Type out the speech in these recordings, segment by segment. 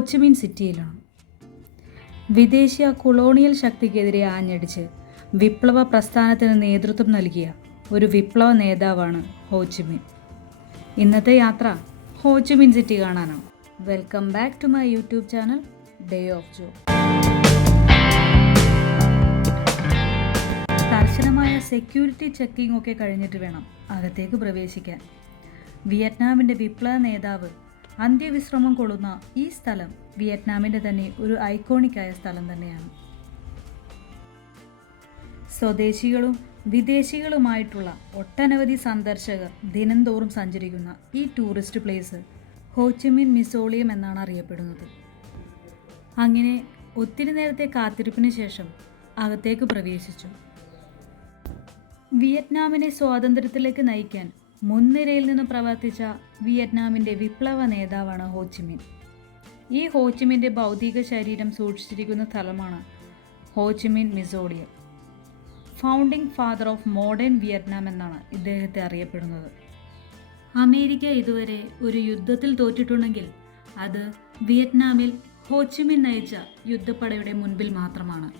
Ho Chi Minh സിറ്റിയിലാണ്. വിദേശീയ colonial ശക്തിക്കെതിരെ ആഞ്ഞടിച്ച് വിപ്ലവ പ്രസ്ഥാനത്തിന് നേതൃത്വം നൽകിയ ഒരു വിപ്ലവ നേതാവാണ് ഹോച്ചിമിൻ. ഇന്നത്തെ യാത്ര ഹോച്ചിമിൻ സിറ്റി കാണാനാണ്. Welcome back to my YouTube channel day of Jo. കർശനമായ സെക്യൂരിറ്റി ചെക്കിംഗ് ഒക്കെ കഴിഞ്ഞിട്ട് വേണം അകത്തേക്ക് പ്രവേശിക്കാൻ. വിയറ്റ്നാമിൻ്റെ വിപ്ലവ നേതാവ് അന്ത്യവിശ്രമം കൊള്ളുന്ന ഈ സ്ഥലം വിയറ്റ്നാമിൻ്റെ തന്നെ ഒരു ഐക്കോണിക്കായ സ്ഥലം തന്നെയാണ്. സ്വദേശികളും വിദേശികളുമായിട്ടുള്ള ഒട്ടനവധി സന്ദർശകർ ദിനംതോറും സഞ്ചരിക്കുന്ന ഈ ടൂറിസ്റ്റ് പ്ലേസ് ഹോച്ചിമിൻ മിസോളിയം എന്നാണ് അറിയപ്പെടുന്നത്. അങ്ങനെ ഒത്തിരി നേരത്തെ കാത്തിരിപ്പിന് ശേഷം അകത്തേക്ക് പ്രവേശിച്ചു. വിയറ്റ്നാമിനെ സ്വാതന്ത്ര്യത്തിലേക്ക് നയിക്കാൻ മുൻനിരയിൽ നിന്ന് പ്രവർത്തിച്ച വിയറ്റ്നാമിൻ്റെ വിപ്ലവ നേതാവാണ് ഹോച്ചിമിൻ. ഈ ഹോച്ചിമിൻ്റെ ഭൗതിക ശരീരം സൂക്ഷിച്ചിരിക്കുന്ന സ്ഥലമാണ് Ho Chi Minh mausoleum. Founding father of modern Vietnam എന്നാണ് ഇദ്ദേഹത്തെ അറിയപ്പെടുന്നത്. അമേരിക്ക ഇതുവരെ ഒരു യുദ്ധത്തിൽ തോറ്റിട്ടുണ്ടെങ്കിൽ അത് വിയറ്റ്നാമിൽ ഹോച്ചിമിൻ നയിച്ച യുദ്ധപ്പടയുടെ മുൻപിൽ മാത്രമാണ്.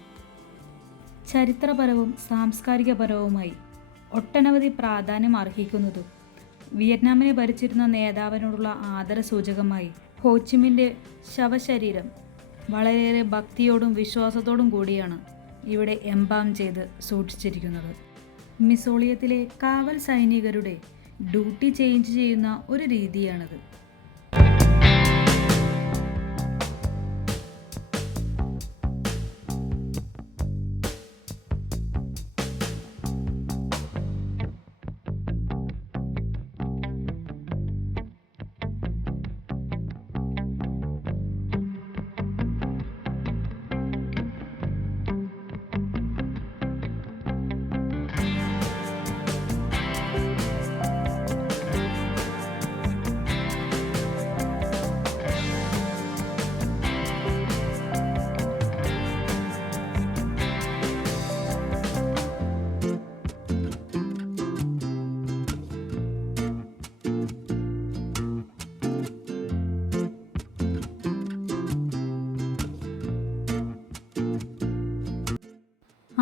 ചരിത്രപരവും സാംസ്കാരികപരവുമായി ഒട്ടനവധി പ്രാധാന്യം അർഹിക്കുന്നതും വിയറ്റ്നാമിനെ ഭരിച്ചിരുന്ന നേതാവിനോടുള്ള ആദരസൂചകമായി ഹോച്ചിമിൻ്റെ ശവശരീരം വളരെയേറെ ഭക്തിയോടും വിശ്വാസത്തോടും കൂടിയാണ് ഇവിടെ എംബാം ചെയ്ത് സൂക്ഷിച്ചിരിക്കുന്നത്. മിസോളിയത്തിലെ കാവൽ സൈനികരുടെ ഡ്യൂട്ടി ചേഞ്ച് ചെയ്യുന്ന ഒരു രീതിയാണിത്.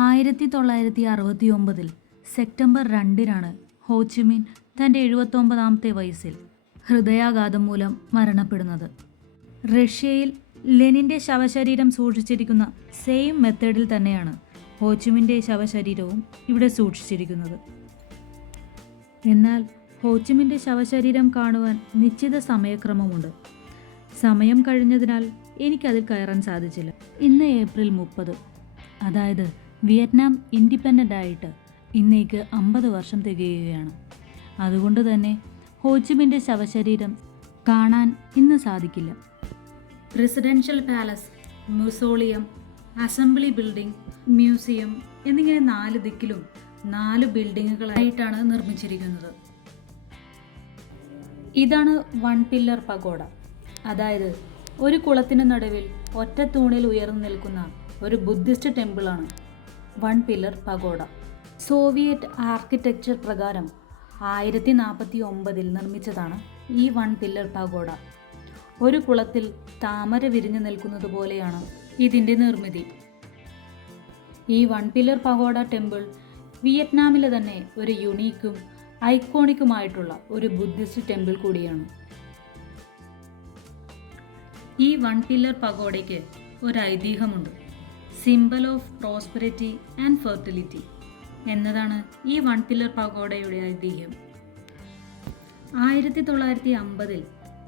ആയിരത്തി 1969 സെപ്റ്റംബർ 2 ഹോച്ചിമിൻ തൻ്റെ 79ാമത്തെ വയസ്സിൽ ഹൃദയാഘാതം മൂലം മരണപ്പെടുന്നത്. റഷ്യയിൽ ലെനിൻ്റെ ശവശരീരം സൂക്ഷിച്ചിരിക്കുന്ന സെയിം മെത്തേഡിൽ തന്നെയാണ് ഹോച്ചിമിൻ്റെ ശവശരീരവും ഇവിടെ സൂക്ഷിച്ചിരിക്കുന്നത്. എന്നാൽ ഹോച്ചിമിൻ്റെ ശവശരീരം കാണുവാൻ നിശ്ചിത സമയക്രമമുണ്ട്. സമയം കഴിഞ്ഞതിനാൽ എനിക്കതിൽ കയറാൻ സാധിച്ചില്ല. ഇന്ന് ഏപ്രിൽ 30, അതായത് വിയറ്റ്നാം ഇൻഡിപെൻഡൻ്റ് ആയിട്ട് ഇന്നേക്ക് 50 വർഷം തികയുകയാണ്. അതുകൊണ്ട് തന്നെ ഹോച്ചിമിൻ്റെ ശവശരീരം കാണാൻ ഇന്ന് സാധിക്കില്ല. Presidential palace, mausoleum, assembly building, museum എന്നിങ്ങനെ 4 ദിക്കിലും 4 ബിൽഡിങ്ങുകളായിട്ടാണ് നിർമ്മിച്ചിരിക്കുന്നത്. ഇതാണ് വൺ പില്ലർ പഗോഡ, അതായത് ഒരു കുളത്തിന് നടുവിൽ ഒറ്റ തൂണിൽ ഉയർന്നു നിൽക്കുന്ന ഒരു ബുദ്ധിസ്റ്റ് ടെമ്പിളാണ് one pillar pagoda. Soviet architecture പ്രകാരം 1049 നിർമ്മിച്ചതാണ് ഈ വൺ പില്ലർ പഗോഡ. ഒരു കുളത്തിൽ താമര വിരിഞ്ഞു നിൽക്കുന്നത് പോലെയാണ് ഇതിൻ്റെ നിർമ്മിതി. ഈ വൺ പില്ലർ പഗോഡ ടെമ്പിൾ വിയറ്റ്നാമിലെ തന്നെ ഒരു യുണീക്കും ഐക്കോണിക്കുമായിട്ടുള്ള ഒരു ബുദ്ധിസ്റ്റ് ടെമ്പിൾ കൂടിയാണ്. ഈ വൺ പില്ലർ പഗോഡയ്ക്ക് ഒരു ഐതിഹ്യമുണ്ട്. Symbol of prosperity and fertility എന്നതാണ് ഈ വൺ പില്ലർ പഗോഡയുടെ ഐതിഹ്യം. 1950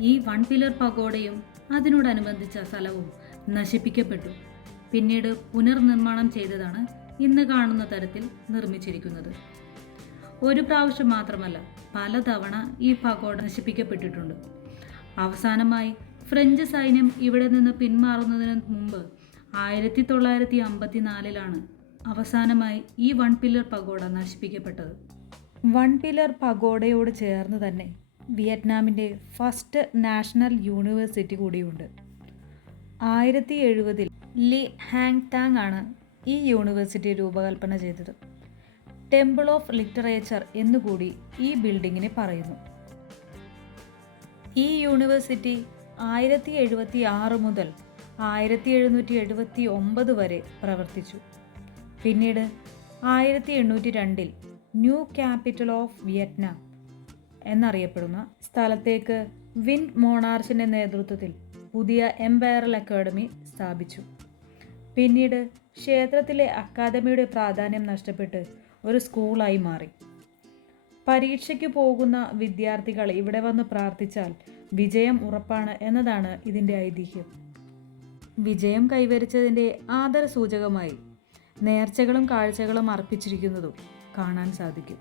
ഈ വൺ പില്ലർ പഗോഡയും അതിനോടനുബന്ധിച്ച സ്ഥലവും നശിപ്പിക്കപ്പെട്ടു. പിന്നീട് പുനർനിർമ്മാണം ചെയ്തതാണ് ഇന്ന് കാണുന്ന തരത്തിൽ നിർമ്മിച്ചിരിക്കുന്നത്. ഒരു പ്രാവശ്യം മാത്രമല്ല, പലതവണ ഈ പഗോഡ നശിപ്പിക്കപ്പെട്ടിട്ടുണ്ട്. അവസാനമായി ഫ്രഞ്ച് സൈന്യം ഇവിടെ നിന്ന് പിന്മാറുന്നതിന് മുമ്പ് 1954 അവസാനമായി ഈ വൺ പില്ലർ പഗോഡ നശിപ്പിക്കപ്പെട്ടത്. വൺ പില്ലർ പഗോഡയോട് ചേർന്ന് തന്നെ വിയറ്റ്നാമിൻ്റെ ഫസ്റ്റ് നാഷണൽ യൂണിവേഴ്സിറ്റി കൂടിയുണ്ട്. 1970 ലി ഹാങ് താങ് ആണ് ഈ യൂണിവേഴ്സിറ്റി രൂപകൽപ്പന ചെയ്തത്. ടെമ്പിൾ ഓഫ് ലിറ്ററേച്ചർ എന്നുകൂടി ഈ ബിൽഡിങ്ങിനെ പറയുന്നു. ഈ യൂണിവേഴ്സിറ്റി 1776 മുതൽ 1779 വരെ പ്രവർത്തിച്ചു. പിന്നീട് 1802 ന്യൂ ക്യാപിറ്റൽ ഓഫ് വിയറ്റ്നാം എന്നറിയപ്പെടുന്ന സ്ഥലത്തേക്ക് വിൻഡ് മോണാർച്ചിൻ്റെ നേതൃത്വത്തിൽ പുതിയ എംപയറൽ അക്കാദമി സ്ഥാപിച്ചു. പിന്നീട് ക്ഷേത്രത്തിലെ അക്കാദമിയുടെ പ്രാധാന്യം നഷ്ടപ്പെട്ട് ഒരു സ്കൂളായി മാറി. പരീക്ഷയ്ക്ക് പോകുന്ന വിദ്യാർത്ഥികൾ ഇവിടെ വന്ന് പ്രാർത്ഥിച്ചാൽ വിജയം ഉറപ്പാണ് എന്നതാണ് ഇതിൻ്റെ ഐതിഹ്യം. വിജയം കൈവരിച്ചതിൻ്റെ ആദരസൂചകമായി നേർച്ചകളും കാഴ്ചകളും അർപ്പിച്ചിരിക്കുന്നതും കാണാൻ സാധിക്കും.